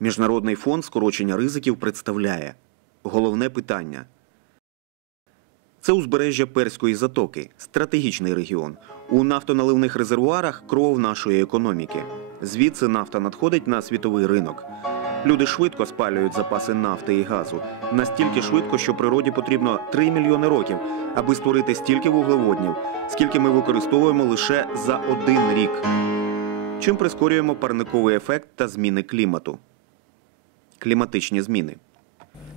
Міжнародний фонд скорочення ризиків представляє головне питання. Це узбережжя Перської затоки, стратегічний регіон. У нафтоналивних резервуарах кров нашої економіки. Звідси нафта надходить на світовий ринок. Люди швидко спалюють запаси нафти і газу настільки швидко, що природі потрібно 3 мільйони років, аби створити стільки вуглеводнів, скільки ми використовуємо лише за один рік. Чим прискорюємо парниковий ефект та зміни клімату? Кліматичні зміни.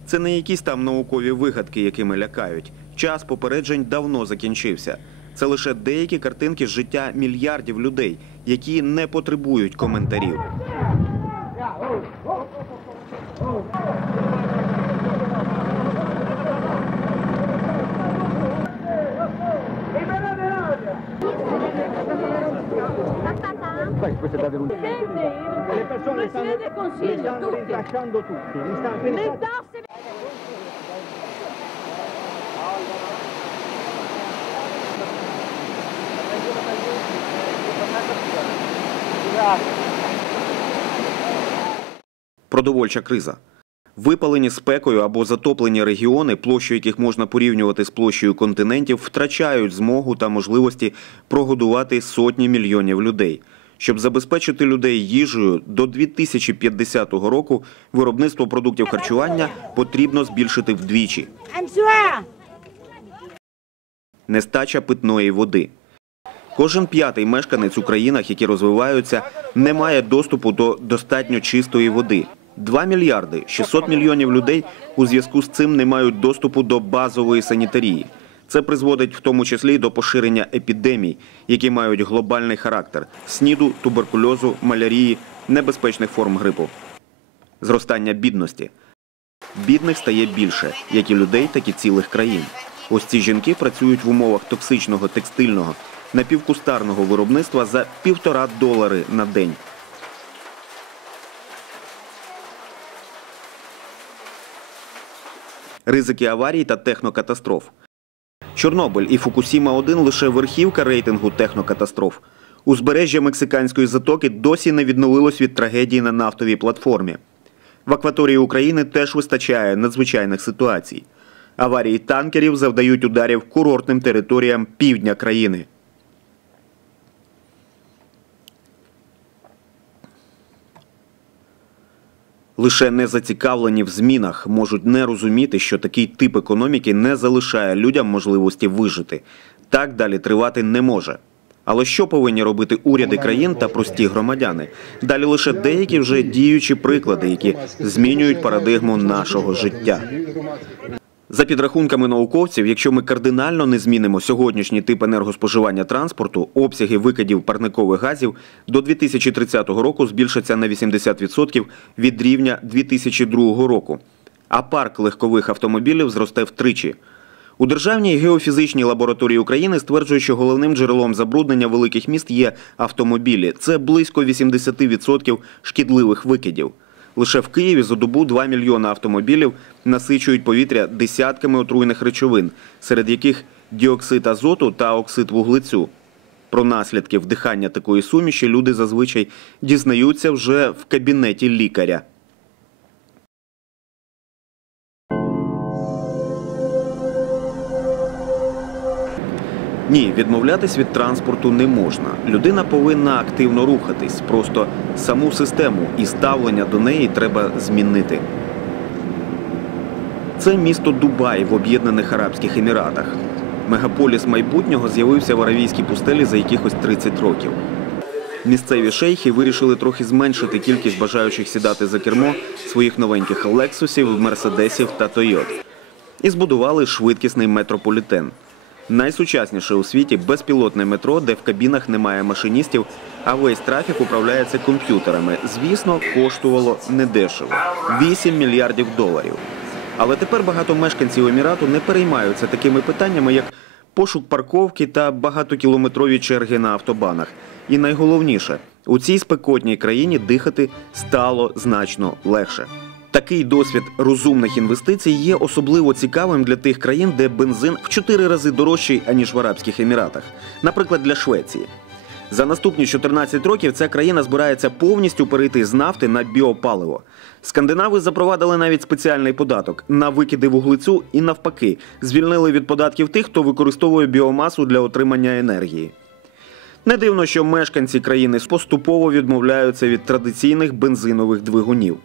Це не якісь там наукові вигадки, якими лякають. Час попереджень давно закінчився. Це лише деякі картинки з життя мільярдів людей, які не потребують коментарів. Queste da denunciare. Le persone stanno, li stanno rintracciando tutti. Li stanno, Le pensate- tasse Продовольча криза. Випалені спекою або затоплені регіони, площу яких можна порівнювати з площею континентів, втрачають змогу та можливості прогодувати сотні мільйонів людей. Щоб забезпечити людей їжею до 2050 року виробництво продуктів харчування потрібно збільшити вдвічі. Нестача питної води. Кожен п'ятий мешканець у країнах, які розвиваються, не має доступу до достатньо чистої води. 2 мільярди 600 мільйонів людей у зв'язку з цим не мають доступу до базової санітарії. Це призводить в тому числі до поширення епідемій, які мають глобальний характер сніду, туберкульозу, малярії, небезпечних форм грипу. Зростання бідності. Бідних стає більше, як і людей, так і цілих країн. Ось ці жінки працюють в умовах токсичного текстильного напівкустарного виробництва за півтора долари на день. Ризики аварій та технокатастроф. Чорнобиль і Фукусіма 1 лише верхівка рейтингу технокатастроф. Узбережжя Мексиканської затоки досі не відновилось від трагедії на нафтовій платформі. В акваторії України теж вистачає надзвичайних ситуацій. Аварії танкерів завдають ударів курортним територіям півдня країни. Лише незацікавлені в змінах можуть не розуміти, що такий тип економіки не залишає людям можливості вижити. Так далі тривати не може. Але що повинні робити уряди країн та прості громадяни? Далі лише деякі вже діючі приклади, які змінюють парадигму нашого життя. За підрахунками науковців, якщо ми кардинально не змінимо сьогоднішній тип енергоспоживання транспорту, обсяги викидів парникових газів до 2030 року збільшаться на 80% від рівня 2002 року. А парк легкових автомобілів зросте втричі. У Державній геофізичній лабораторії України стверджують, що головним джерелом забруднення великих міст є автомобілі. Це близько 80% шкідливих викидів. Лише в Києві за добу 2 мільйони автомобілів насичують повітря десятками отруйних речовин, серед яких діоксид азоту та оксид вуглецю. Про наслідки вдихання такої суміші люди зазвичай дізнаються вже в кабінеті лікаря. Ні, відмовлятись від транспорту не можна. Людина повинна активно рухатись. Просто саму систему і ставлення до неї треба змінити. Це місто Дубай в Об'єднаних Арабських Еміратах. Мегаполіс майбутнього з'явився в аравійській пустелі за якихось 30 років. Місцеві шейхи вирішили трохи зменшити кількість бажаючих сідати за кермо своїх новеньких лексусів, мерседесів та Тойот. І збудували швидкісний метрополітен. Найсучасніше у світі безпілотне метро, де в кабінах немає машиністів, а весь трафік управляється комп'ютерами. Звісно, коштувало недешево 8 мільярдів доларів. Але тепер багато мешканців Емірату не переймаються такими питаннями, як пошук парковки та багатокілометрові черги на автобанах. І найголовніше, у цій спекотній країні дихати стало значно легше. Такий досвід розумних інвестицій є особливо цікавим для тих країн, де бензин в чотири рази дорожчий аніж в Арабських Еміратах, наприклад, для Швеції. За наступні 14 років ця країна збирається повністю перейти з нафти на біопаливо. Скандинави запровадили навіть спеціальний податок на викиди вуглецю і навпаки звільнили від податків тих, хто використовує біомасу для отримання енергії. Не дивно, що мешканці країни поступово відмовляються від традиційних бензинових двигунів.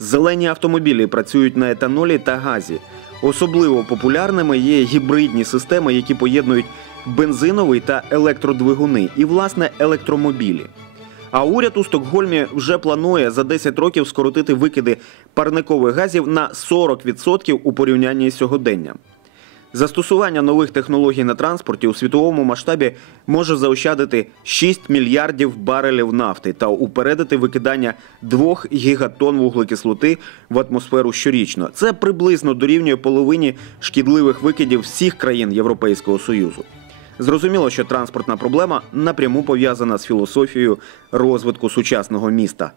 Зелені автомобілі працюють на етанолі та газі. Особливо популярними є гібридні системи, які поєднують бензиновий та електродвигуни і, власне, електромобілі. А уряд у Стокгольмі вже планує за 10 років скоротити викиди парникових газів на 40% у порівнянні з сьогоденням. Застосування нових технологій на транспорті у світовому масштабі може заощадити 6 мільярдів барелів нафти та упередити викидання 2 гігатон вуглекислоти в атмосферу щорічно. Це приблизно дорівнює половині шкідливих викидів всіх країн Європейського Союзу. Зрозуміло, що транспортна проблема напряму пов'язана з філософією розвитку сучасного міста.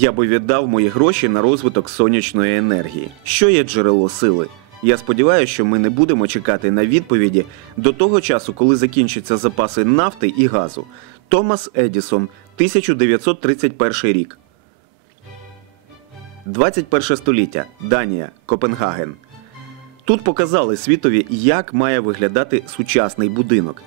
Я би віддав мої гроші на розвиток сонячної енергії, що є джерело сили. Я сподіваюся, що ми не будемо чекати на відповіді до того часу, коли закінчаться запаси нафти і газу. Томас Едісон, 1931 рік. 21 століття. Данія, Копенгаген. Тут показали світові, як має виглядати сучасний будинок.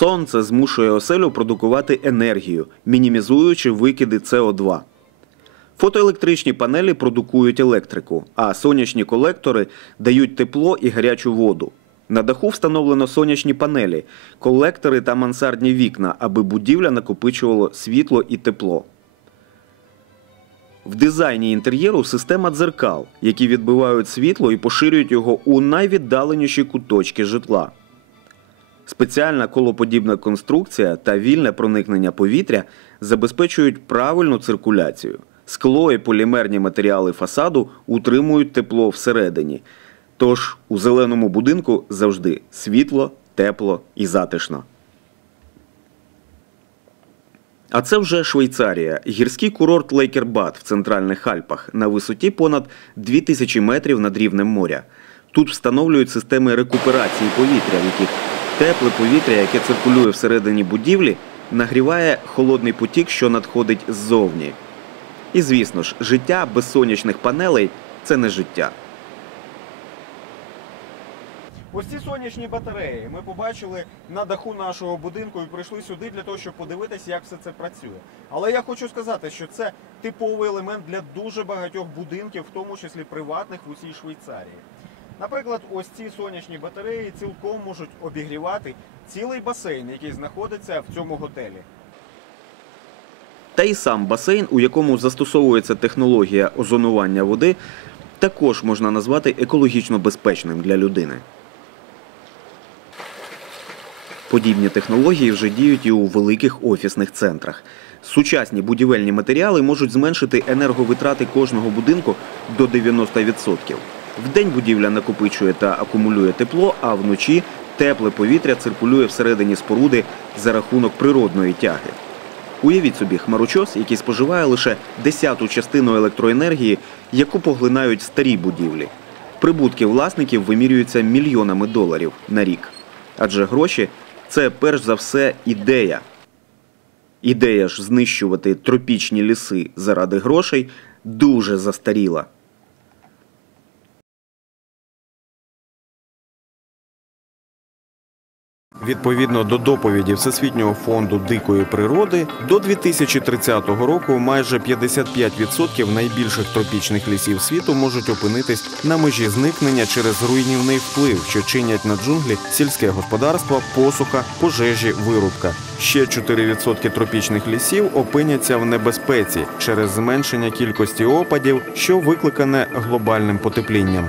Сонце змушує оселю продукувати енергію, мінімізуючи викиди СО2. Фотоелектричні панелі продукують електрику, а сонячні колектори дають тепло і гарячу воду. На даху встановлено сонячні панелі, колектори та мансардні вікна, аби будівля накопичувала світло і тепло. В дизайні інтер'єру система дзеркал, які відбивають світло і поширюють його у найвіддаленіші куточки житла. Спеціальна колоподібна конструкція та вільне проникнення повітря забезпечують правильну циркуляцію. Скло і полімерні матеріали фасаду утримують тепло всередині. Тож у зеленому будинку завжди світло, тепло і затишно. А це вже Швейцарія, гірський курорт Лейкербад в центральних Альпах на висоті понад 2000 метрів над рівнем моря. Тут встановлюють системи рекуперації повітря, в яких тепле повітря, яке циркулює всередині будівлі, нагріває холодний потік, що надходить ззовні. І звісно ж, життя без сонячних панелей це не життя. Ось ці сонячні батареї ми побачили на даху нашого будинку і прийшли сюди для того, щоб подивитися, як все це працює. Але я хочу сказати, що це типовий елемент для дуже багатьох будинків, в тому числі приватних в усій Швейцарії. Наприклад, ось ці сонячні батареї цілком можуть обігрівати цілий басейн, який знаходиться в цьому готелі. Та й сам басейн, у якому застосовується технологія озонування води, також можна назвати екологічно безпечним для людини. Подібні технології вже діють і у великих офісних центрах. Сучасні будівельні матеріали можуть зменшити енерговитрати кожного будинку до 90%. Вдень будівля накопичує та акумулює тепло, а вночі тепле повітря циркулює всередині споруди за рахунок природної тяги. Уявіть собі хмарочос, який споживає лише десяту частину електроенергії, яку поглинають старі будівлі. Прибутки власників вимірюються мільйонами доларів на рік. Адже гроші це перш за все ідея. Ідея ж знищувати тропічні ліси заради грошей дуже застаріла. Відповідно до доповіді Всесвітнього фонду дикої природи, до 2030 року майже 55% найбільших тропічних лісів світу можуть опинитись на межі зникнення через руйнівний вплив, що чинять на джунглі сільське господарство, посуха, пожежі, вирубка. Ще 4% тропічних лісів опиняться в небезпеці через зменшення кількості опадів, що викликане глобальним потеплінням.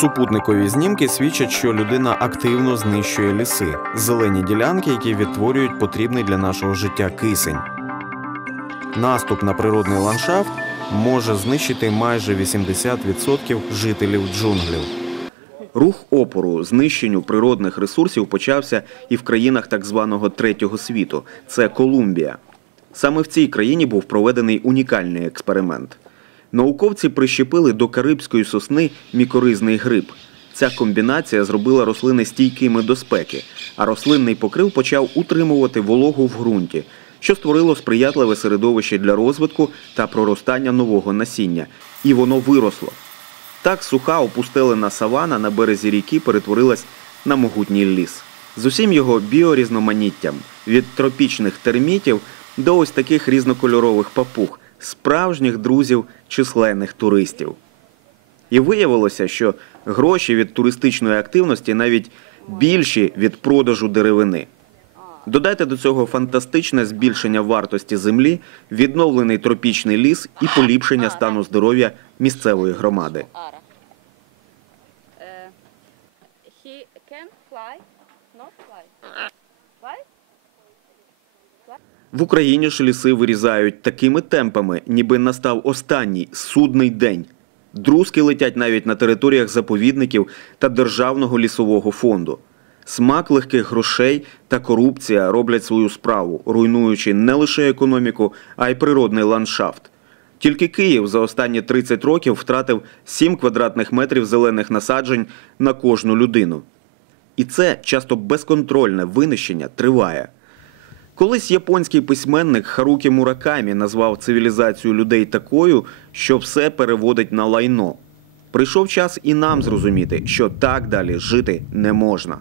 Супутникові знімки свідчать, що людина активно знищує ліси, зелені ділянки, які відтворюють потрібний для нашого життя кисень. Наступ на природний ландшафт може знищити майже 80% жителів джунглів. Рух опору знищенню природних ресурсів почався і в країнах так званого третього світу. Це Колумбія. Саме в цій країні був проведений унікальний експеримент. Науковці прищепили до карибської сосни мікоризний гриб. Ця комбінація зробила рослини стійкими до спеки, а рослинний покрив почав утримувати вологу в ґрунті, що створило сприятливе середовище для розвитку та проростання нового насіння. І воно виросло. Так суха опустелена савана на березі ріки перетворилась на могутній ліс. З усім його біорізноманіттям від тропічних термітів до ось таких різнокольорових папуг, справжніх друзів численних туристів. І виявилося, що гроші від туристичної активності навіть більші від продажу деревини. Додайте до цього фантастичне збільшення вартості землі, відновлений тропічний ліс і поліпшення стану здоров'я місцевої громади. Uh, he can fly, not fly. Fly? В Україні ж ліси вирізають такими темпами, ніби настав останній судний день. Друзки летять навіть на територіях заповідників та державного лісового фонду. Смак легких грошей та корупція роблять свою справу, руйнуючи не лише економіку, а й природний ландшафт. Тільки Київ за останні 30 років втратив 7 квадратних метрів зелених насаджень на кожну людину. І це часто безконтрольне винищення триває. Колись японський письменник Харукі Муракамі назвав цивілізацію людей такою, що все переводить на лайно. Прийшов час і нам зрозуміти, що так далі жити не можна.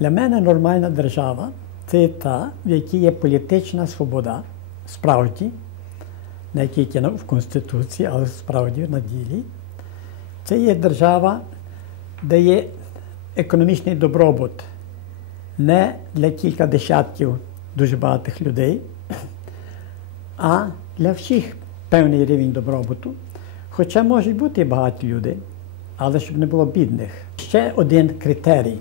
Для мене нормальна держава це та, в якій є політична свобода, справді, на якій в Конституції, але справді на ділі. Це є держава, де є економічний добробут не для кілька десятків дуже багатих людей, а для всіх певний рівень добробуту. Хоча можуть бути багаті люди, але щоб не було бідних. Ще один критерій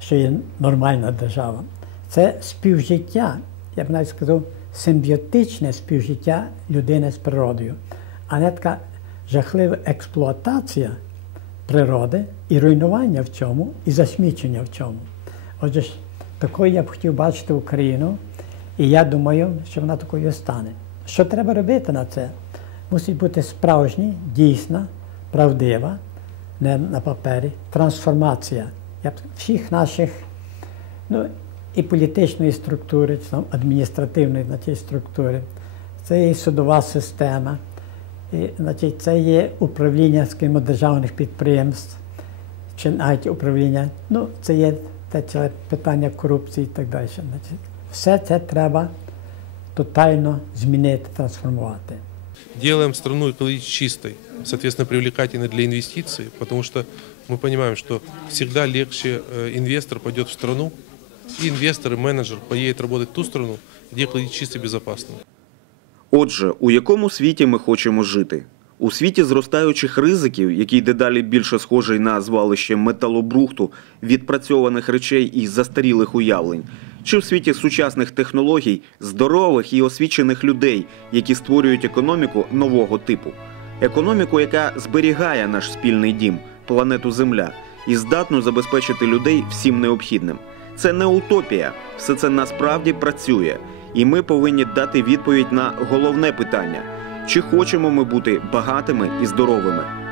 що є нормальна держава, це співжиття, я б навіть сказав, симбіотичне співжиття людини з природою, а не така жахлива експлуатація природи і руйнування в цьому, і засмічення в цьому. Отже, такою я б хотів бачити Україну, і я думаю, що вона такою стане. Що треба робити на це? Мусить бути справжня, дійсна, правдива, не на папері, трансформація всіх наших ну, і політичної структури, адміністративної значить, структури. Це є судова система, і, значить, це є управління скажімо, державних підприємств, чи навіть управління. Ну, це є те ціле питання корупції і так далі. Значить, все це треба тотально змінити, трансформувати. делаем страну экологически чистой, соответственно, привлекательной для инвестиций, потому что мы понимаем, что всегда легче э, инвестор пойдет в страну, и инвестор, и менеджер поедет работать в ту страну, где экологически чисто и безопасно. Отже, у якому світі ми хочемо жити? У світі зростаючих ризиків, який дедалі більше схожий на звалище металобрухту, відпрацьованих речей і застарілих уявлень, чи в світі сучасних технологій, здорових і освічених людей, які створюють економіку нового типу, економіку, яка зберігає наш спільний дім, планету Земля, і здатну забезпечити людей всім необхідним. Це не утопія, все це насправді працює, і ми повинні дати відповідь на головне питання: чи хочемо ми бути багатими і здоровими?